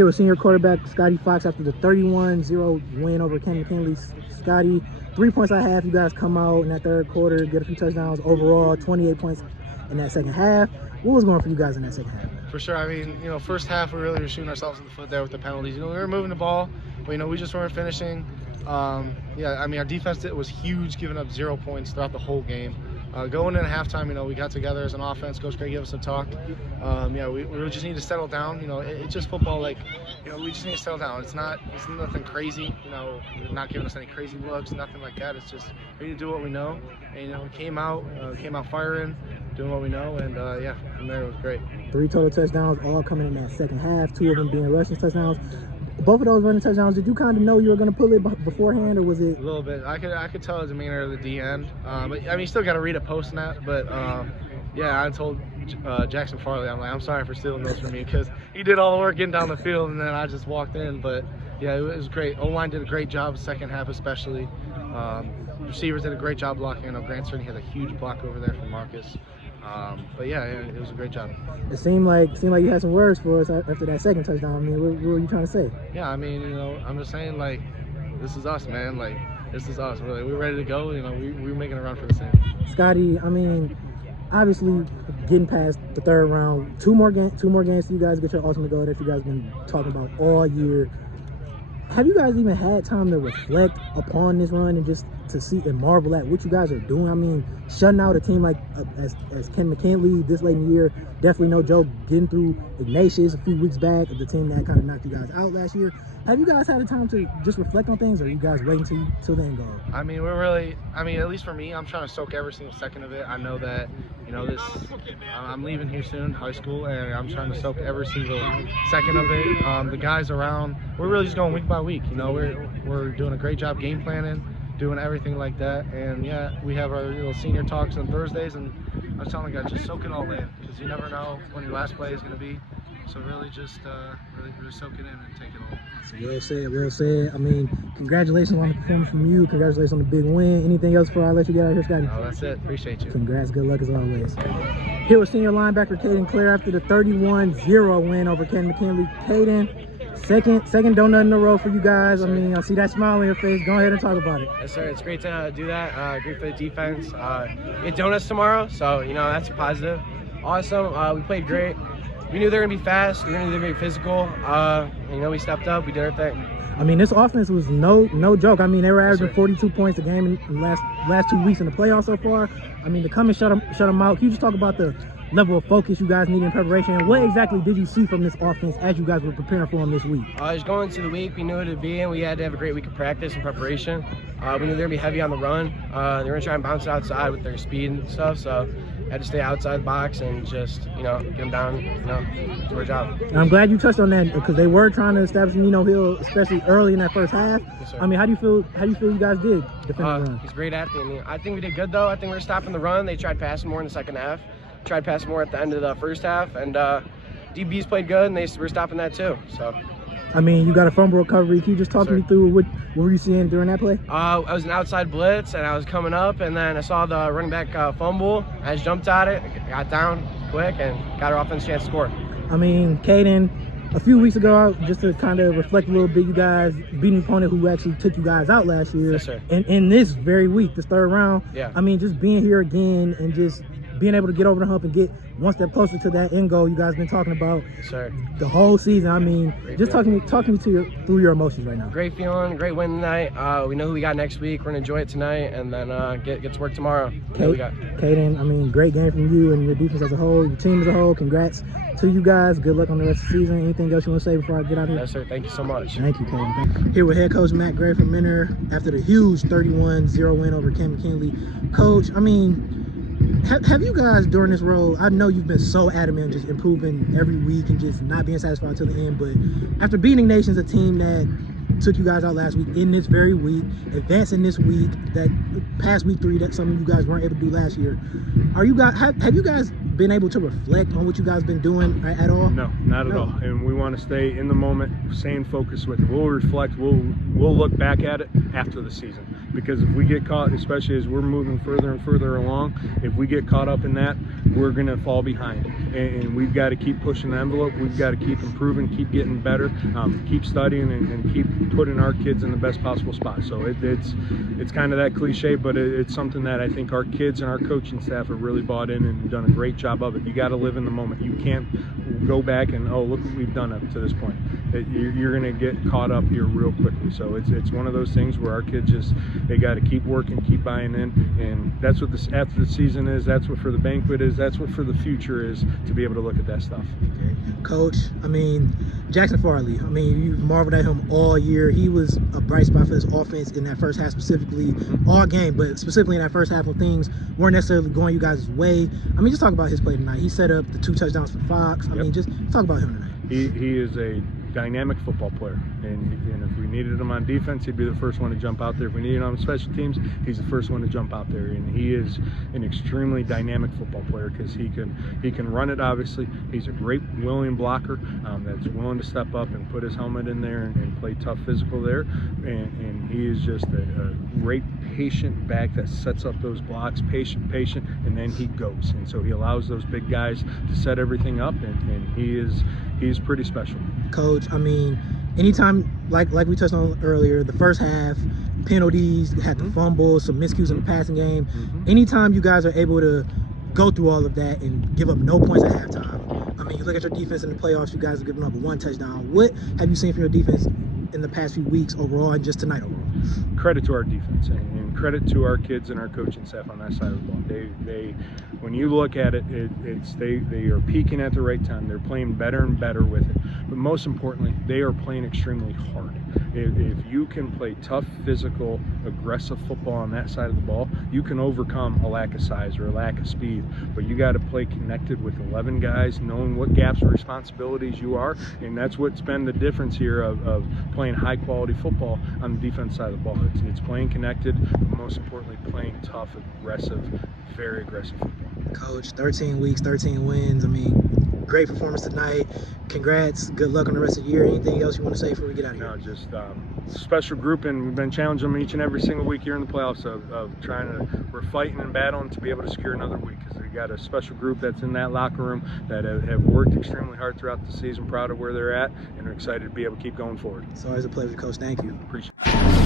Here with senior quarterback Scotty Fox after the 31-0 win over Canton McKinley. Scotty, 3 points at half. You guys come out in that third quarter, get a few touchdowns. Overall, 28 points in that second half. What was going for you guys in that second half? For sure. I mean, first half we really were shooting ourselves in the foot there with the penalties. We were moving the ball, but we just weren't finishing. Yeah, I mean, our defense was huge, giving up 0 points throughout the whole game. Going into halftime, we got together as an offense. Coach Craig gave us a talk. Yeah, we just need to settle down. It's just football. Like, we just need to settle down. It's nothing crazy. They're not giving us any crazy looks, nothing like that. It's just we need to do what we know. And we came out firing, doing what we know, and yeah, from there it was great. 3 total touchdowns, all coming in that second half. 2 of them being rushing touchdowns. Both of those running touchdowns, did you kind of know you were going to pull it beforehand, or was it? A little bit. I could tell the demeanor of the D end. But I mean, you still got to read a post in that. But yeah, I told Jackson Farley, I'm like, I'm sorry for stealing those from you, because he did all the work getting down the field, and then I just walked in. But yeah, it was great. O-line did a great job second half, especially. Receivers did a great job blocking. I know Grant certainly had a huge block over there from Marcus. But yeah, it was a great job. It seemed like you had some words for us after that second touchdown. I mean, what were you trying to say? Yeah, I mean, I'm just saying, like, this is us, man. Like, this is us. We're ready to go. We're making a run for the same. Scotty, I mean, obviously getting past the third round, two more games for you guys to get your ultimate goal that you guys have been talking about all year. Have you guys even had time to reflect upon this run and just to see and marvel at what you guys are doing? I mean, shutting out a team like as Canton McKinley this late in the year, definitely no joke. Getting through Ignatius a few weeks back, the team that kind of knocked you guys out last year. Have you guys had the time to just reflect on things, or are you guys waiting till the end goal? I mean, at least for me, I'm trying to soak every single second of it. I know that, I'm leaving here soon, high school, and I'm trying to soak every single second of it. The guys around, we're really just going week by week. We're doing a great job game planning, doing everything like that. And yeah, we have our little senior talks on Thursdays, and I was telling the guys, just soak it all in, because you never know when your last play is going to be. So really just really soak it in and take it all. Well said. I mean, congratulations on the performance from you. Congratulations on the big win. Anything else before I let you get out of here, Scotty? No, that's it. Appreciate you. Congrats. Good luck as always. Here with senior linebacker Caiden Clair after the 31-0 win over Canton McKinley. Caiden, second donut in a row for you guys. I mean, I see that smile on your face. Go ahead and talk about it. Yes, sir. It's great to do that. Great for the defense. We get donuts tomorrow, so that's a positive. Awesome. We played great. We knew they were going to be fast. We knew they were going to be physical. We stepped up. We did our thing. I mean, this offense was no joke. I mean, they were averaging 42 points a game in the last 2 weeks in the playoffs so far. I mean, to come and shut them out. Can you just talk about the level of focus you guys need in preparation? And what exactly did you see from this offense as you guys were preparing for them this week? Just going into the week, we knew what it would be, and we had to have a great week of practice and preparation. We knew they were going to be heavy on the run. They were going to try and bounce it outside with their speed and stuff. So had to stay outside the box and just, get them down, to our job. And I'm glad you touched on that, because they were trying to establish Nino Hill, especially early in that first half. Yes, sir. I mean, how do you feel you guys did defending the run? He's great athlete. I think we did good, though. I think we were stopping the run. They tried passing more in the second half. Tried passing more at the end of the first half, and DBs played good, and they were stopping that too. So, I mean, you got a fumble recovery. Can you just talk me through what were you seeing during that play? I was an outside blitz, and I was coming up, and then I saw the running back fumble. I just jumped at it, got down quick, and got our offense chance to score. I mean, Caiden, a few weeks ago, just to kind of reflect a little bit, you guys beat an opponent who actually took you guys out last year. Yes, sir. And in this very week, this third round. Yeah. I mean, just being here again and just being able to get over the hump and get one step closer to that end goal you guys been talking about the whole season. I mean, just talk me through your emotions right now. Great feeling, great win tonight. We know who we got next week. We're gonna enjoy it tonight, and then get to work tomorrow. Caiden, I mean, great game from you and your defense as a whole, your team as a whole. Congrats to you guys. Good luck on the rest of the season. Anything else you want to say before I get out of here? Yes, sir. Thank you so much. Thank you, Caiden. Here with head coach Matt Gray from Mentor after the huge 31-0 win over Canton McKinley. Coach, I mean, have you guys during this role, I know you've been so adamant just improving every week and just not being satisfied until the end, but after beating Nation's a team that took you guys out last week in this very week, advancing this week, that past week 3 that some of you guys weren't able to do last year. Are you guys have you guys been able to reflect on what you guys been doing at all? No, not at all. And we want to stay in the moment, staying focused with it. We'll reflect, we'll look back at it after the season, because if we get caught, especially as we're moving further and further along, if we get caught up in that, we're going to fall behind. And we've got to keep pushing the envelope. We've got to keep improving, keep getting better, keep studying, and keep putting our kids in the best possible spot. So it's kind of that cliche, but it's something that I think our kids and our coaching staff have really bought in and done a great job of it. You got to live in the moment. You can't go back and, oh, look what we've done up to this point. You're going to get caught up here real quickly. So it's one of those things where our kids they got to keep working, keep buying in, and that's what this after the season is. That's what for the banquet is. That's what for the future is, to be able to look at that stuff. Okay. Coach, I mean, Jackson Farley, I mean, you marveled at him all year. He was a bright spot for this offense in that first half, specifically all game, but specifically in that first half when things weren't necessarily going you guys' way. I mean, just talk about his play tonight. He set up the 2 touchdowns for Fox. I mean, just talk about him tonight. He is a dynamic football player, and if we needed him on defense, he'd be the first one to jump out there. If we needed him on special teams, he's the first one to jump out there, and he is an extremely dynamic football player because he can run it. Obviously, he's a great willing blocker that's willing to step up and put his helmet in there and play tough physical there, and he is just a great patient back that sets up those blocks, patient, and then he goes, and so he allows those big guys to set everything up, and he's pretty special. Coach, I mean, anytime, like we touched on earlier, the first half, penalties, had the fumbles, some miscues in the passing game. Anytime you guys are able to go through all of that and give up no points at halftime, I mean, you look at your defense in the playoffs, you guys have given up 1 touchdown. What have you seen from your defense in the past few weeks overall and just tonight overall? Credit to our defense and credit to our kids and our coaching staff on that side of the ball. They when you look at it, they are peaking at the right time. They're playing better and better with it. But most importantly, they are playing extremely hard. If you can play tough, physical, aggressive football on that side of the ball, you can overcome a lack of size or a lack of speed. But you got to play connected with 11 guys, knowing what gaps and responsibilities you are, and that's what's been the difference here of playing high-quality football on the defense side of the ball. It's playing connected, but most importantly, playing tough, aggressive, very aggressive football. Coach, 13 weeks, 13 wins. I mean, great performance tonight. Congrats. Good luck on the rest of the year. Anything else you want to say before we get out of here? No, just special group, and we've been challenging them each and every single week here in the playoffs of trying to, we're fighting and battling to be able to secure another week, because we got a special group that's in that locker room that have worked extremely hard throughout the season, proud of where they're at, and are excited to be able to keep going forward. It's always a pleasure, Coach. Thank you. Appreciate it.